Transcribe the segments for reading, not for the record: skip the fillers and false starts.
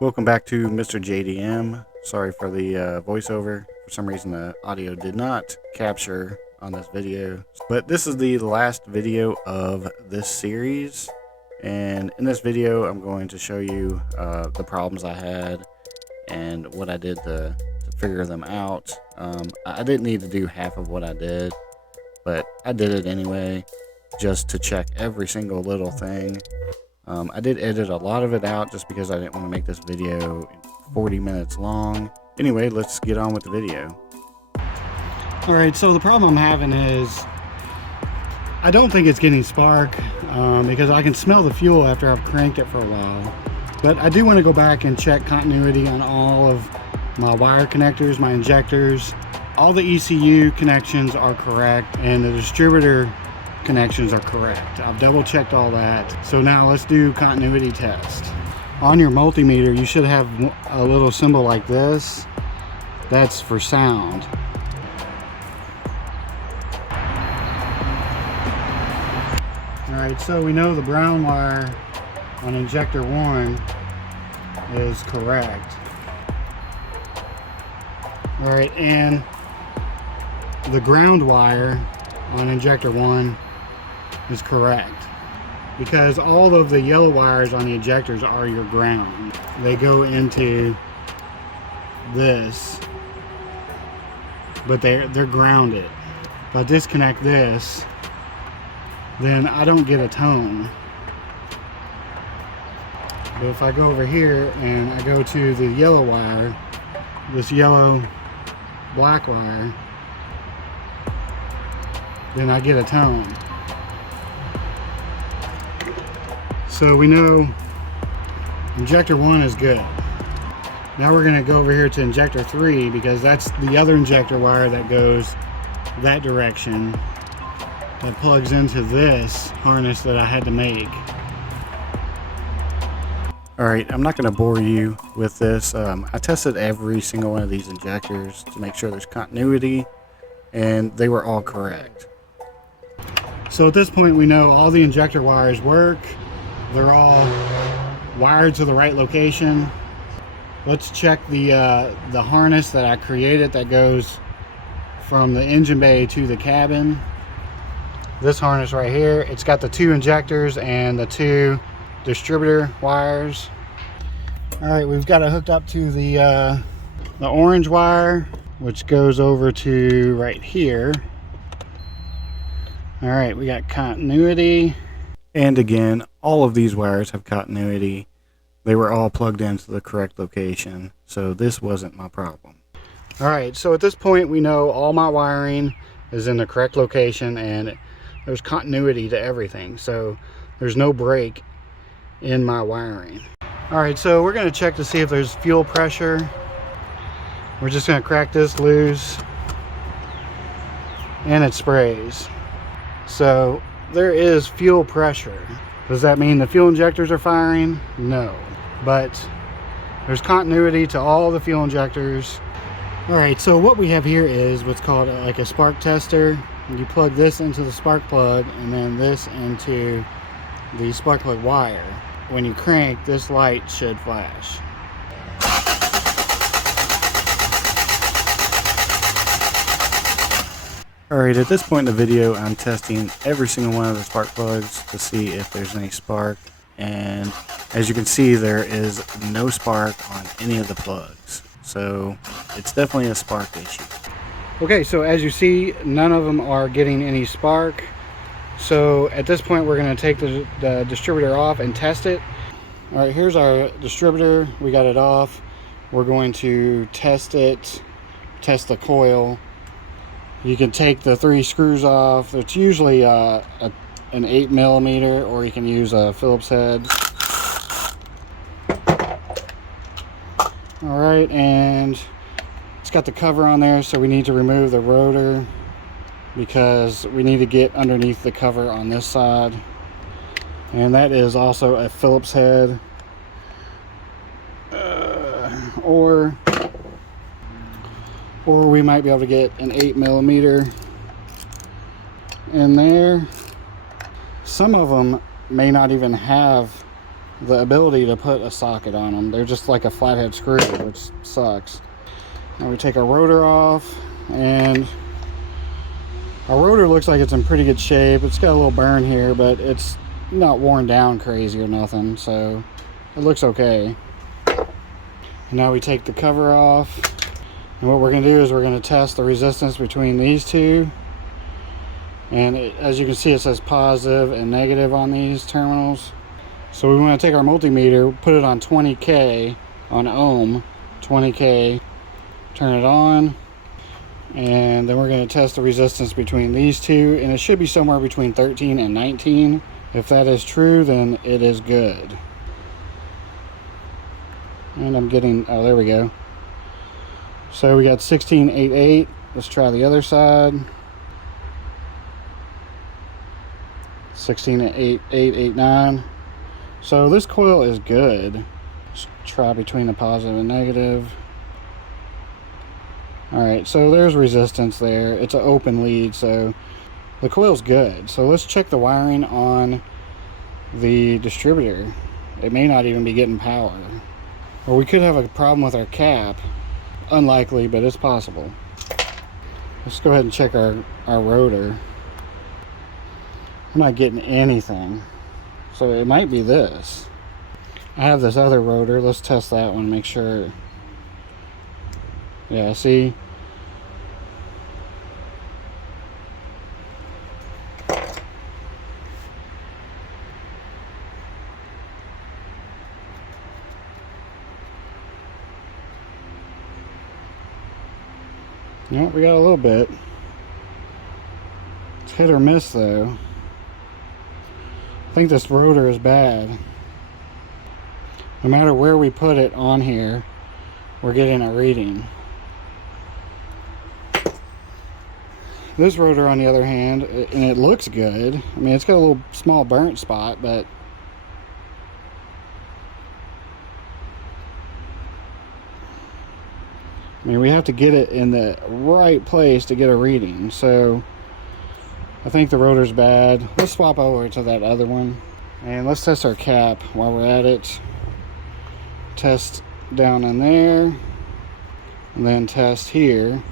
Welcome back to MrJayDM. Sorry for the voiceover. For some reason the audio did not capture on this video. But this is the last video of this series. And in this video I'm going to show you the problems I had and what I did to figure them out. I didn't need to do half of what I did, but I did it anyway, just to check every single little thing. I did edit a lot of it out just because I didn't want to make this video 40 minutes long. Anyway, let's get on with the video. Alright, so the problem I'm having is I don't think it's getting spark because I can smell the fuel after I've cranked it for a while. But I do want to go back and check continuity on all of my wire connectors, my injectors. All the ECU connections are correct and the distributor connections are correct. I've double checked all that. So now let's do continuity test. On your multimeter you should have a little symbol like this. That's for sound. Alright, so we know the brown wire on injector 1 is correct. Alright, and the ground wire on injector 1 is correct, because all of the yellow wires on the injectors are your ground. They go into this, but they're grounded. If I disconnect this, then I don't get a tone. But if I go over here and I go to the yellow wire, this yellow black wire, then I get a tone. So we know injector 1 is good. Now we're going to go over here to injector 3 because that's the other injector wire that goes that direction, that plugs into this harness that I had to make. Alright, I'm not going to bore you with this. I tested every single one of these injectors to make sure there's continuity, and they were all correct. So at this point we know all the injector wires work. They're all wired to the right location. Let's check the harness that I created that goes from the engine bay to the cabin. This harness right here, it's got the 2 injectors and the 2 distributor wires. Alright, we've got it hooked up to the orange wire, which goes over to right here. Alright, we got continuity. And again, all of these wires have continuity. They were all plugged into the correct location, so this wasn't my problem. Alright, so at this point we know all my wiring is in the correct location and there's continuity to everything, so there's no break in my wiring. Alright, so we're going to check to see if there's fuel pressure. We're just going to crack this loose and it sprays. So there is fuel pressure. Does that mean the fuel injectors are firing? No, but there's continuity to all the fuel injectors. Alright, so what we have here is what's called like a spark tester. You plug this into the spark plug and then this into the spark plug wire. When you crank, this light should flash. Alright, at this point in the video, I'm testing every single one of the spark plugs to see if there's any spark. And as you can see, there is no spark on any of the plugs. So it's definitely a spark issue. Okay, so as you see, none of them are getting any spark. So at this point, we're going to take the distributor off and test it. Alright, here's our distributor. We got it off. We're going to test it, test the coil. You can take the 3 screws off. It's usually an 8mm, or you can use a Phillips head. Alright, and it's got the cover on there, so we need to remove the rotor because we need to get underneath the cover on this side. And that is also a Phillips head. Or we might be able to get an 8mm in there. Some of them may not even have the ability to put a socket on them. They're just like a flathead screw, which sucks. Now we take our rotor off, and our rotor looks like it's in pretty good shape. It's got a little burn here, but it's not worn down crazy or nothing, so it looks okay. And now we take the cover off, and what we're going to do is we're going to test the resistance between these two. And as you can see, it says positive and negative on these terminals. So we want to take our multimeter, put it on 20K, on ohm, 20K, turn it on, and then we're going to test the resistance between these two, and it should be somewhere between 13 and 19. If that is true, then it is good. And I'm getting, oh, there we go. So we got 1688. Let's try the other side. 168889. So this coil is good. Let's try between the positive and negative. Alright, so there's resistance there. It's an open lead, so the coil's good. So let's check the wiring on the distributor. It may not even be getting power. Or we could have a problem with our cap. Unlikely, but it's possible. Let's go ahead and check our rotor. I'm not getting anything. So it might be this. I have this other rotor. Let's test that one, make sure. Yeah, see? Yep, we got a little bit. It's hit or miss though. I think this rotor is bad. No matter where we put it on here, we're getting a reading. This rotor, on the other hand, and it looks good. I mean, it's got a little small burnt spot, but I mean, we have to get it in the right place to get a reading. So I think the rotor's bad. Let's swap over to that other one. And let's test our cap while we're at it. Test down in there. And then test here.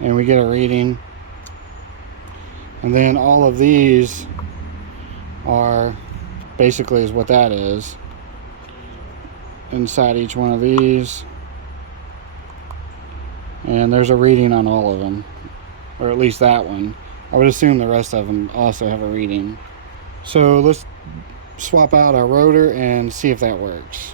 And we get a reading. And then all of these are basically is what that is. Inside each one of these, and there's a reading on all of them, or at least that one. I would assume the rest of them also have a reading. So let's swap out our rotor and see if that works.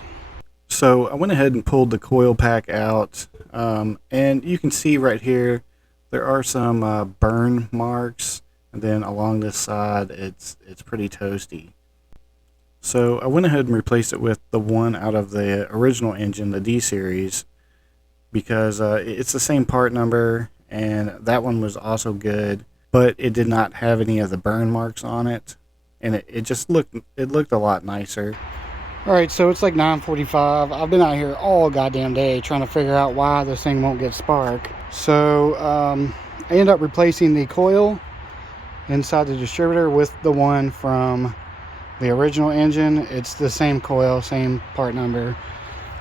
So I went ahead and pulled the coil pack out, and you can see right here there are some burn marks, and then along this side it's pretty toasty. So I went ahead and replaced it with the one out of the original engine, the D series, because it's the same part number, and that one was also good, but it did not have any of the burn marks on it, and it just looked a lot nicer. Alright, so it's like 9:45. I've been out here all goddamn day trying to figure out why this thing won't get spark. So I ended up replacing the coil inside the distributor with the one from the original engine. It's the same coil, same part number.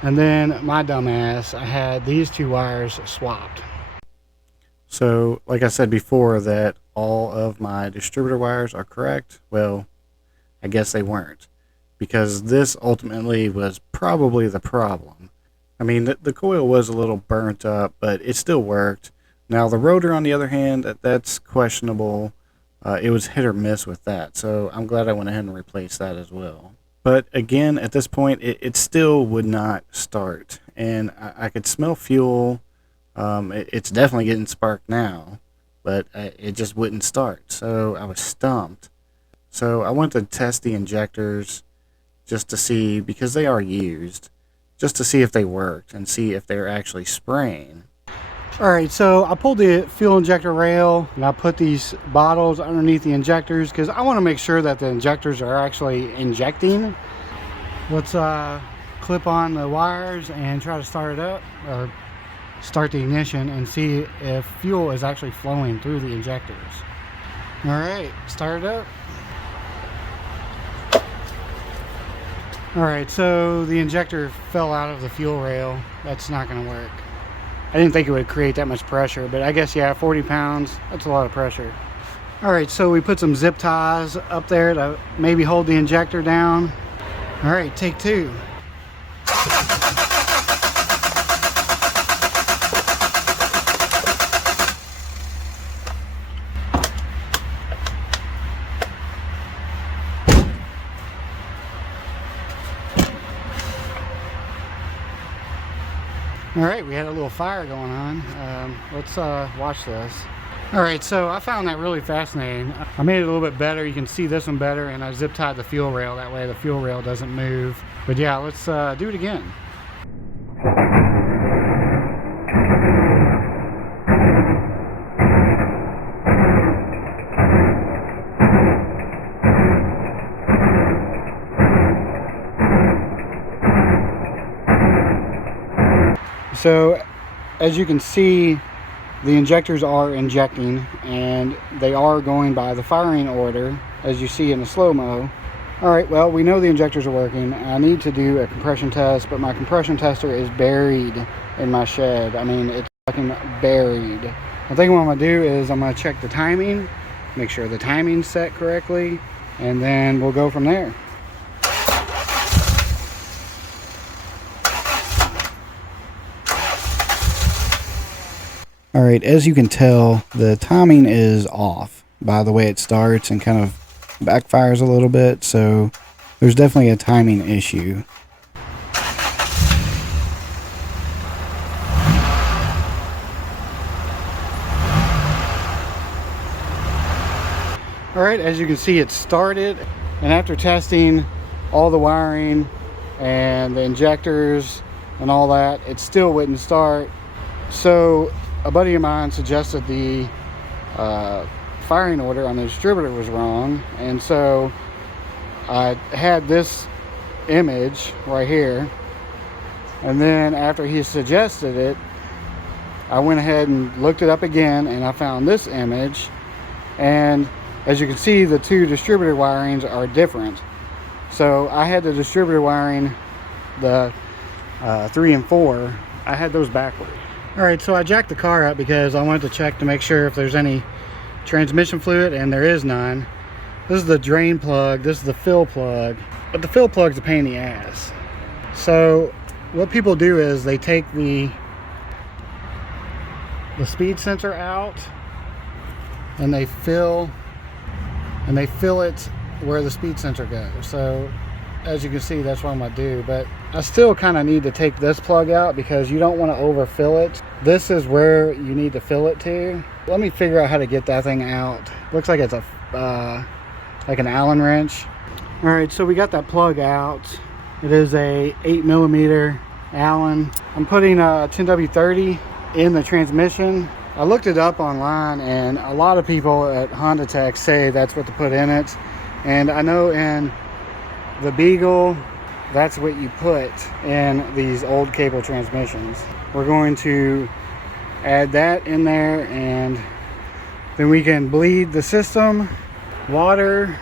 And then my dumbass, I had these two wires swapped. So like I said before, that all of my distributor wires are correct. Well, I guess they weren't, because this ultimately was probably the problem. I mean, the coil was a little burnt up, but it still worked. Now the rotor, on the other hand, that's questionable. It was hit or miss with that, so I'm glad I went ahead and replaced that as well. But again, at this point, it still would not start, and I could smell fuel. It's definitely getting sparked now, but it just wouldn't start, so I was stumped. So I went to test the injectors just to see, because they are used, just to see if they worked and see if they're actually spraying. Alright, so I pulled the fuel injector rail and I put these bottles underneath the injectors because I want to make sure that the injectors are actually injecting. Let's clip on the wires and try to start it up, or start the ignition, and see if fuel is actually flowing through the injectors. Alright, start it up. Alright, so the injector fell out of the fuel rail. That's not going to work. I didn't think it would create that much pressure, but I guess, yeah, 40 pounds, that's a lot of pressure. Alright, so we put some zip ties up there to maybe hold the injector down. Alright, take two. Alright, we had a little fire going on. Let's watch this. Alright, so I found that really fascinating. I made it a little bit better. You can see this one better, and I zip tied the fuel rail. That way the fuel rail doesn't move. But yeah, let's do it again. So as you can see, the injectors are injecting and they are going by the firing order, as you see in the slow-mo. Alright, well, we know the injectors are working. I need to do a compression test, but my compression tester is buried in my shed. I mean, it's fucking buried. I think what I'm going to do is I'm going to check the timing, make sure the timing's set correctly, and then we'll go from there. Alright, as you can tell, the timing is off by the way it starts and kind of backfires a little bit, so there's definitely a timing issue. Alright, as you can see, it started, and after testing all the wiring and the injectors and all that, it still wouldn't start. So a buddy of mine suggested the firing order on the distributor was wrong, and so I had this image right here, and then after he suggested it, I went ahead and looked it up again, and I found this image, and as you can see, the two distributor wirings are different. So I had the distributor wiring, the 3 and 4, I had those backwards. Alright, so I jacked the car up because I wanted to check to make sure if there's any transmission fluid, and there is none. This is the drain plug, this is the fill plug, but the fill plug's a pain in the ass. So what people do is they take the speed sensor out and they fill it where the speed sensor goes. So as you can see, that's what I'm gonna do, but I still kind of need to take this plug out because you don't want to overfill it. This is where you need to fill it to. Let me figure out how to get that thing out. Looks like it's a like an Allen wrench. All right, so we got that plug out. It is a 8mm Allen. I'm putting a 10W30 in the transmission. I looked it up online, and a lot of people at Honda Tech say that's what to put in it. And I know in the Beagle, that's what you put in these old cable transmissions. We're going to add that in there, and then we can bleed the system, water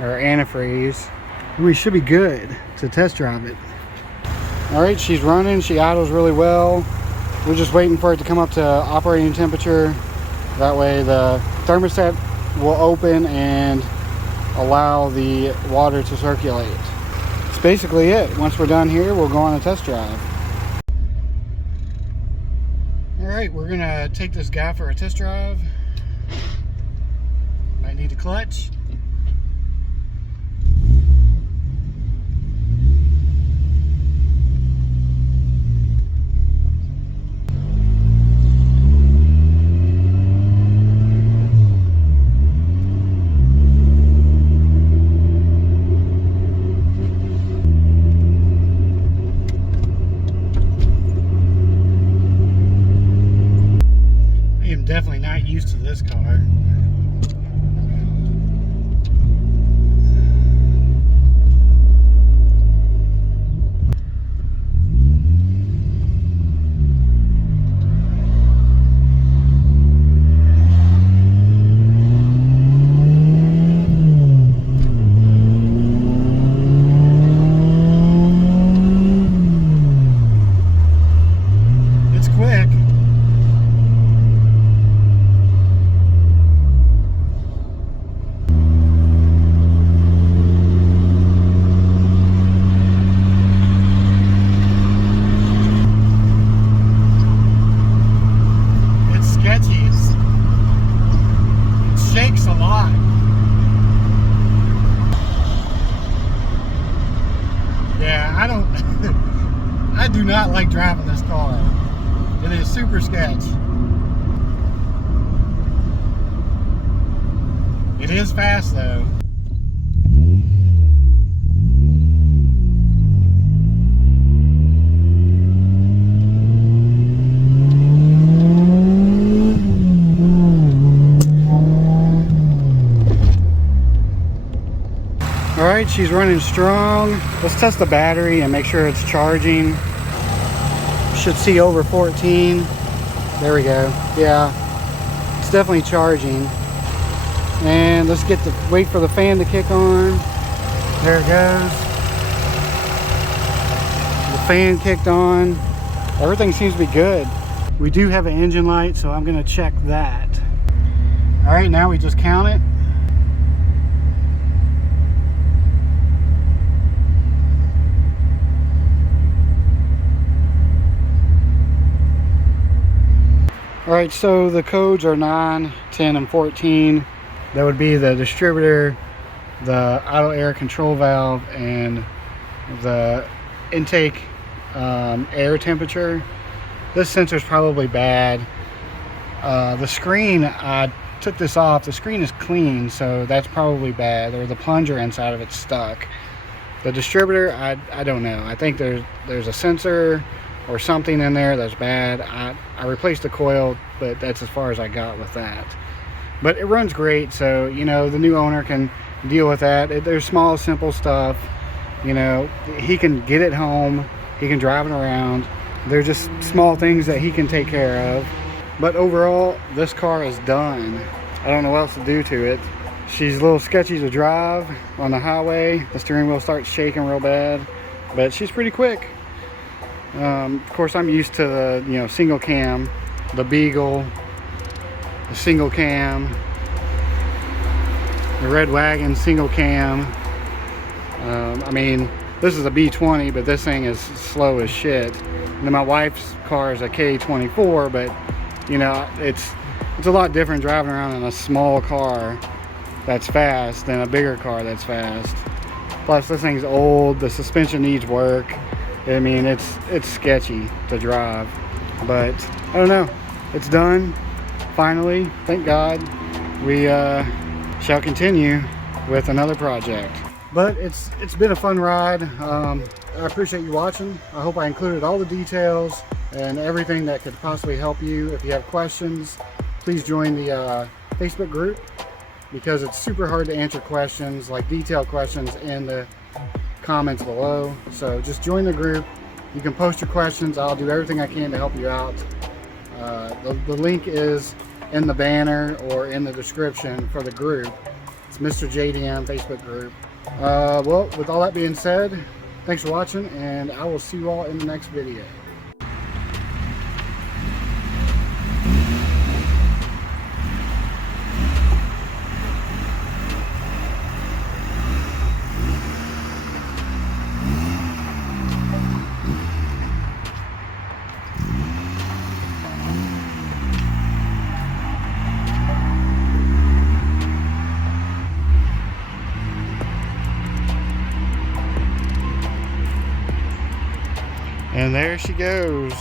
or antifreeze, and we should be good to test drive it. All right, she's running, she idles really well. We're just waiting for it to come up to operating temperature. That way the thermostat will open and allow the water to circulate. That's basically it. Once we're done here, we'll go on a test drive. Alright, we're gonna take this guy for a test drive. Might need a clutch. Definitely not used to this car. Yeah, I don't, I do not like driving this car. It is super sketch. It is fast though. Alright, she's running strong. Let's test the battery and make sure it's charging. Should see over 14. There we go. Yeah, it's definitely charging. And let's wait for the fan to kick on. There it goes. The fan kicked on. Everything seems to be good. We do have an engine light, so I'm gonna check that. Alright, now we just count it. Alright, so the codes are 9, 10, and 14. That would be the distributor, the idle air control valve, and the intake air temperature. This sensor is probably bad. The screen, I took this off. The screen is clean, so that's probably bad. Or the plunger inside of it's stuck. The distributor, I don't know. I think there's a sensor or something in there that's bad. I replaced the coil, but that's as far as I got with that. But it runs great, so you know the new owner can deal with that. There's small, simple stuff. You know, he can get it home, he can drive it around. They're just small things that he can take care of. But overall, this car is done. I don't know what else to do to it. She's a little sketchy to drive on the highway. The steering wheel starts shaking real bad, but she's pretty quick. Of course, I'm used to the single cam, the Beagle, the single cam, the Red Wagon single cam. I mean, this is a B20, but this thing is slow as shit. And then my wife's car is a K24, but you know, it's a lot different driving around in a small car that's fast than a bigger car that's fast. Plus, this thing's old. The suspension needs work. I mean, it's sketchy to drive, but I don't know. It's done, finally. Thank God. We shall continue with another project. But it's been a fun ride. I appreciate you watching. I hope I included all the details and everything that could possibly help you. If you have questions, please join the Facebook group, because it's super hard to answer questions, like detailed questions, in the comments below. So just join the group. You can post your questions. I'll do everything I can to help you out. The link is in the banner or in the description for the group. It's MrJayDM Facebook group. Well, with all that being said, thanks for watching, and I will see you all in the next video. And there she goes.